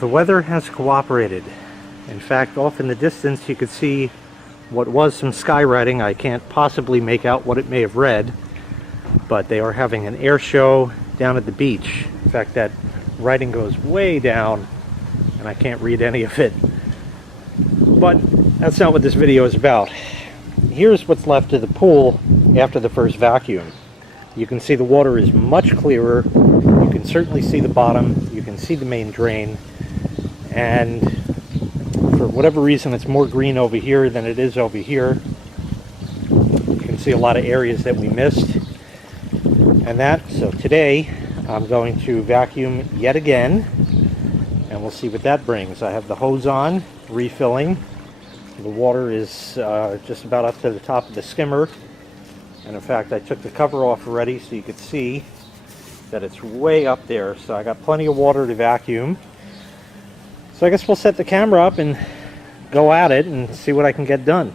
The weather has cooperated. In fact, off in the distance you could see what was some skywriting. I can't possibly make out what it may have read, but they are having an air show down at the beach. In fact, that writing goes way down and I can't read any of it. But that's not what this video is about. Here's what's left of the pool after the first vacuum. You can see the water is much clearer. You can certainly see the bottom. You can see the main drain. And for whatever reason, it's more green over here than it is over here. You can see a lot of areas that we missed. So today, I'm going to vacuum yet again, and we'll see what that brings. I have the hose on, refilling. The water is just about up to the top of the skimmer. And in fact, I took the cover off already so you could see that it's way up there. So I got plenty of water to vacuum. So I guess we'll set the camera up and go at it and see what I can get done.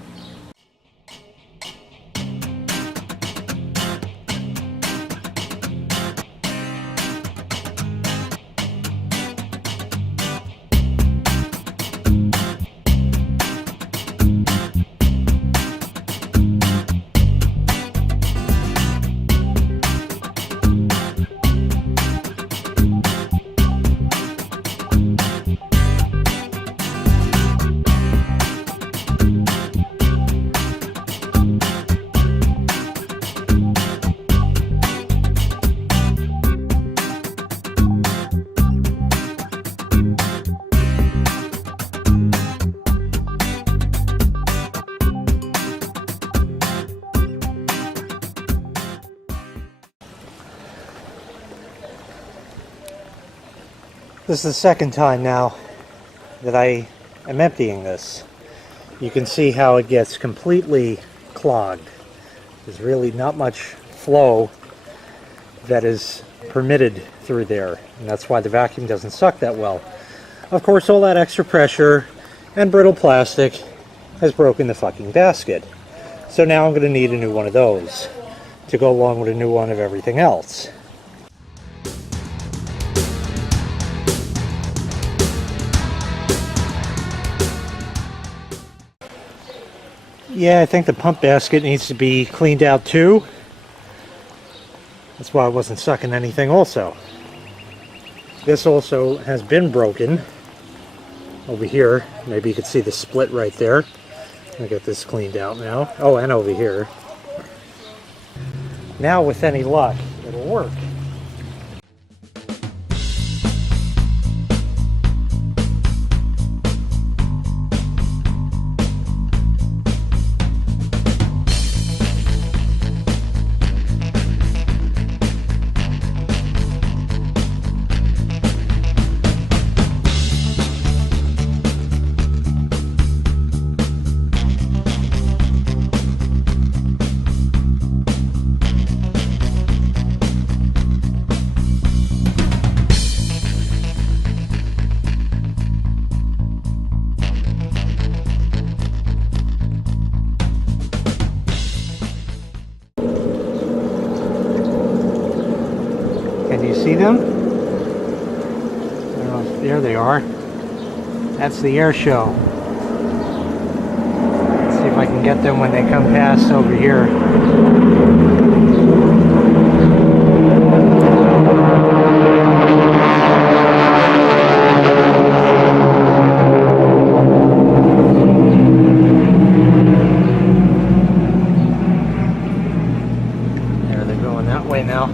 This is the second time now that I am emptying this. You can see how it gets completely clogged. There's really not much flow that is permitted through there, and that's why the vacuum doesn't suck that well. Of course, all that extra pressure and brittle plastic has broken the fucking basket. So now I'm going to need a new one of those to go along with a new one of everything else. Yeah, I think the pump basket needs to be cleaned out too. That's why I wasn't sucking anything also. This also has been broken over here. Maybe you could see the split right there. I'll get this cleaned out now. Oh, and over here. Now with any luck, it'll work. Can you see them? There they are. That's the air show. Let's see if I can get them when they come past over here. There, they're going that way now.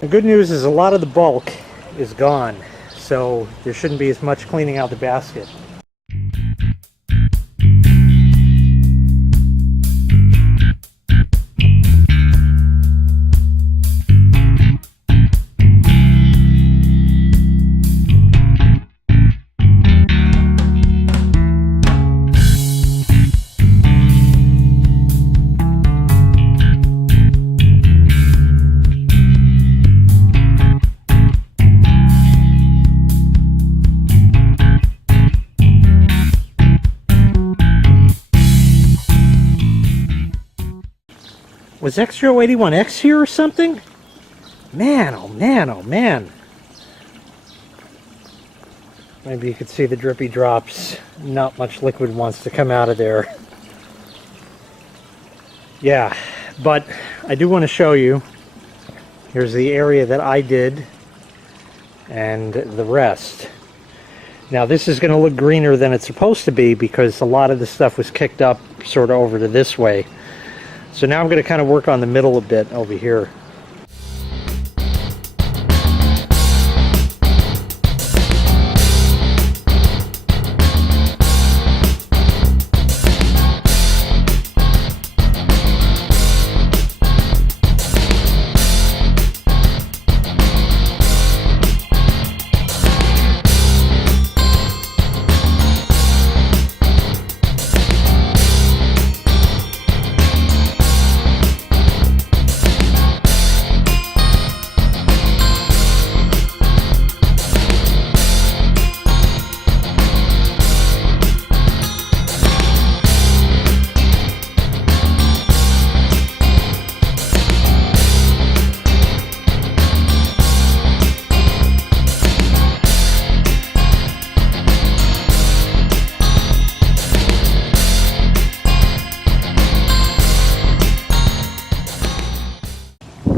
The good news is a lot of the bulk is gone, so there shouldn't be as much cleaning out the basket. Was X081X here or something? Man, oh man, oh man. Maybe you could see the drippy drops. Not much liquid wants to come out of there. Yeah, but I do want to show you. Here's the area that I did and the rest. Now this is going to look greener than it's supposed to be because a lot of the stuff was kicked up sort of over to this way. So now I'm going to kind of work on the middle a bit over here.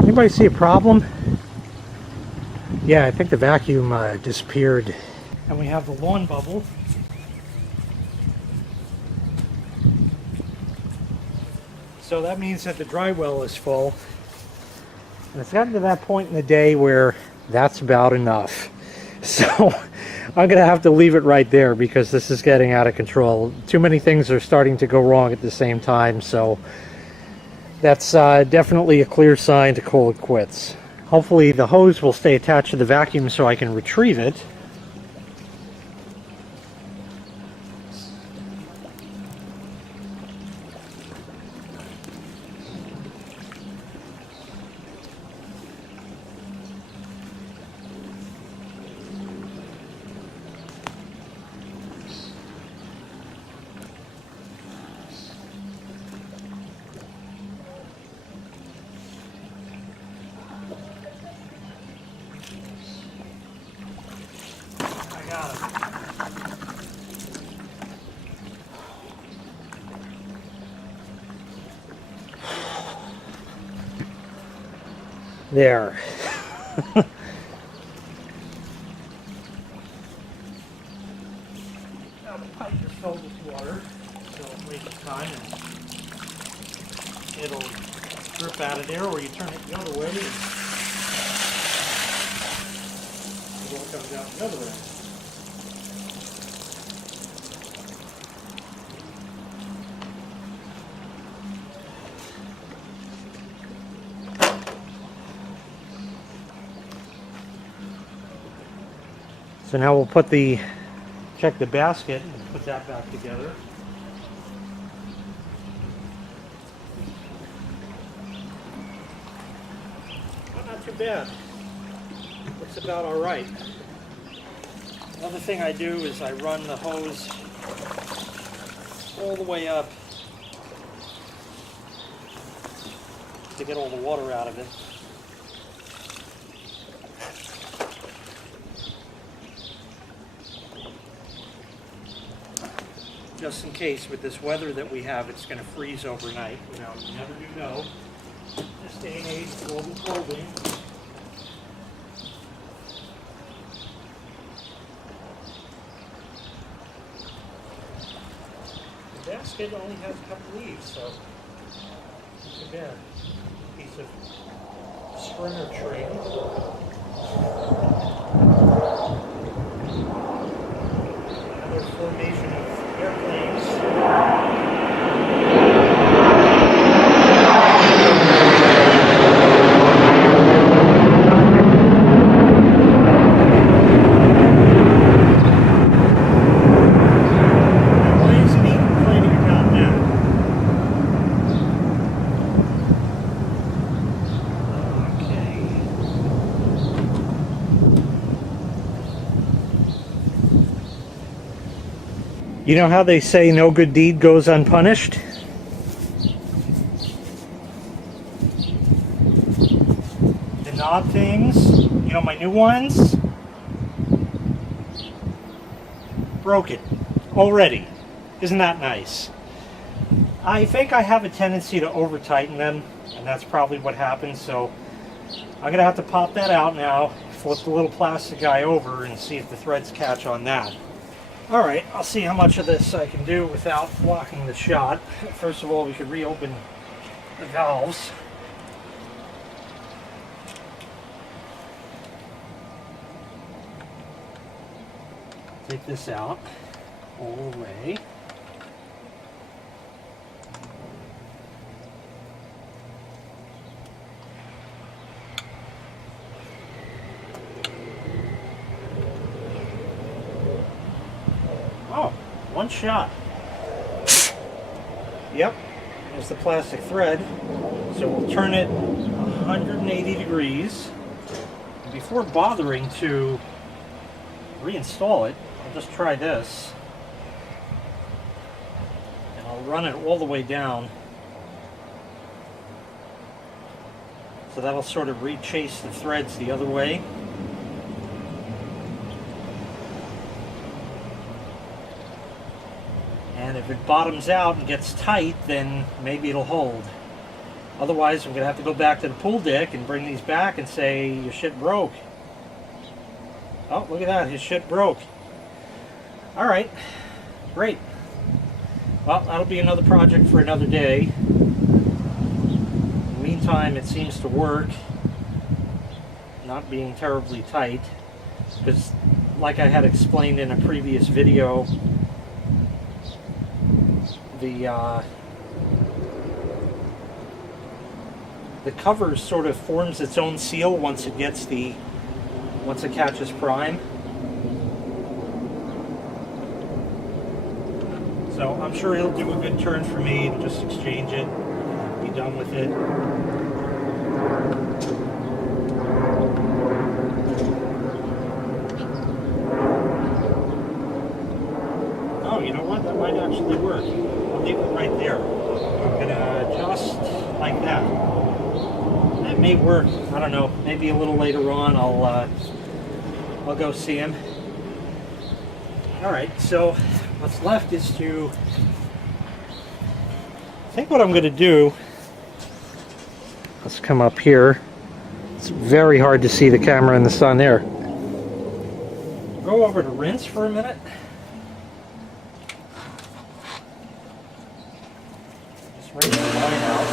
Anybody see a problem? Yeah, I think the vacuum disappeared. And we have the lawn bubble. So that means that the dry well is full. And it's gotten to that point in the day where that's about enough. So I'm going to have to leave it right there because this is getting out of control. Too many things are starting to go wrong at the same time, so that's definitely a clear sign to call it quits. Hopefully the hose will stay attached to the vacuum so I can retrieve it. There. Now the pipe is filled with water, so it'll make it time and it'll drip out of there, or you turn it the other way and it all comes out the other end. So now we'll check the basket and put that back together. Well, not too bad. Looks about all right. Another thing I do is I run the hose all the way up to get all the water out of it. Just in case with this weather that we have, it's going to freeze overnight. You know, you never do know. This day and age, global clothing. The basket only has a couple leaves, so not too bad. Piece of stringer tray. Another formation of airplanes. You know how they say no good deed goes unpunished? The knob thing You know, my new ones, broken already. Isn't that nice? I think I have a tendency to over tighten them, and that's probably what happens, so I'm gonna have to pop that out now, flip the little plastic guy over and see if the threads catch on that. Alright, I'll see how much of this I can do without blocking the shot. First of all, we should reopen the valves. Take this out all the way. Oh, one shot. Yep, there's the plastic thread. So we'll turn it 180 degrees. Before bothering to reinstall it, I'll just try this. And I'll run it all the way down. So that'll sort of re-chase the threads the other way. And if it bottoms out and gets tight, then maybe it'll hold. Otherwise, I'm going to have to go back to the pool deck and bring these back and say, your shit broke. Oh, look at that, his shit broke. Alright, great. Well, that'll be another project for another day. In the meantime, it seems to work. Not being terribly tight. Because, like I had explained in a previous video, the cover sort of forms its own seal once it catches prime. So I'm sure he'll do a good turn for me and just exchange it, be done with it. Oh, you know what? That might actually work. I'll leave it right there. I'm gonna adjust like that. That may work. I don't know. Maybe a little later on I'll go see him. Alright, so what's left is to, I think what I'm going to do, let's come up here. It's very hard to see the camera in the sun there. Go over to rinse for a minute. Just rinse the line out.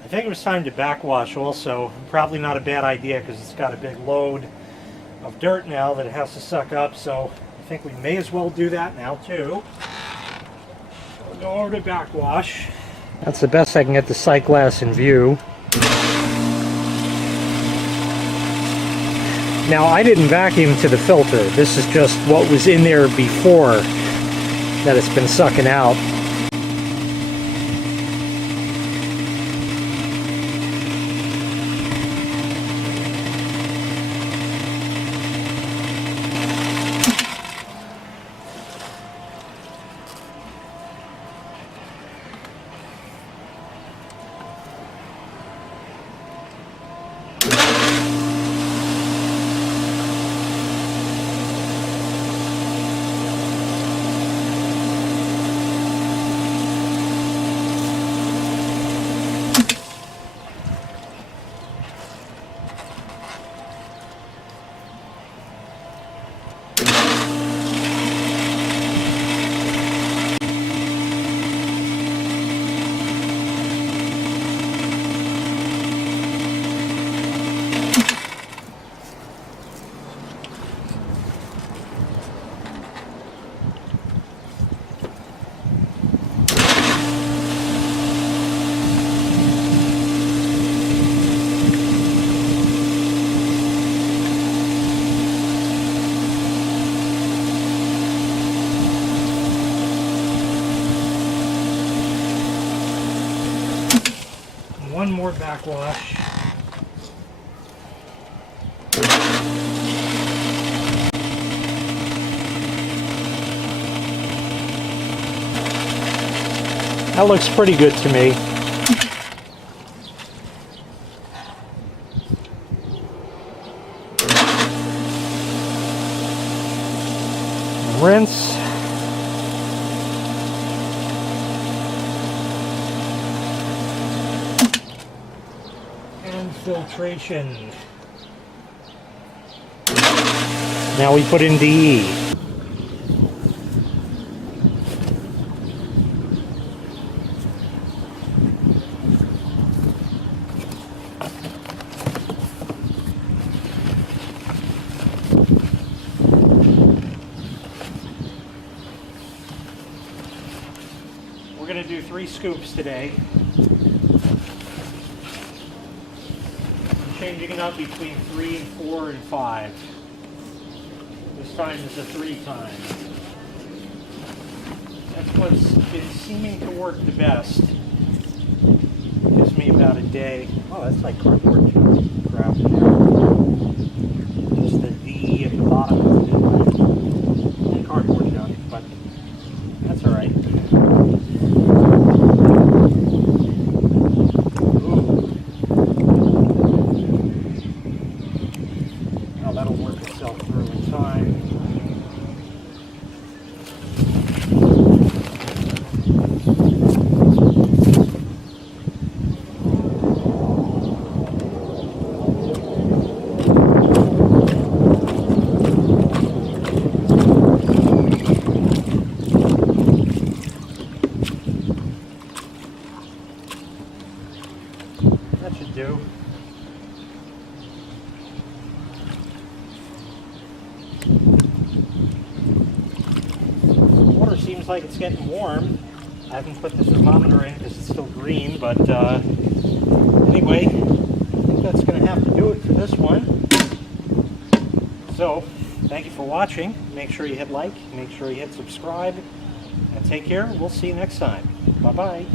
I think it was time to backwash also. Probably not a bad idea because it's got a big load of dirt now that it has to suck up, so I think we may as well do that now too. So we'll go over to backwash. That's the best I can get the sight glass in view. Now I didn't vacuum to the filter. This is just what was in there before that it's been sucking out. more backwash. That looks pretty good to me. Rinse. And filtration. Now we put in DE. We're going to do 3 scoops today. I'm changing it up between 3 and 4 and 5. This time is a 3 time. That's what's been seeming to work the best. Gives me about a day. Oh, that's like cardboard crap in there. Just the D at the bottom of it. And cardboard junk, but that's alright. Now that'll work itself through in time. That should do. Water seems like it's getting warm. I haven't put the thermometer in because it's still green, but anyway, I think that's going to have to do it for this one. So, thank you for watching. Make sure you hit like, make sure you hit subscribe, and take care. We'll see you next time. Bye-bye.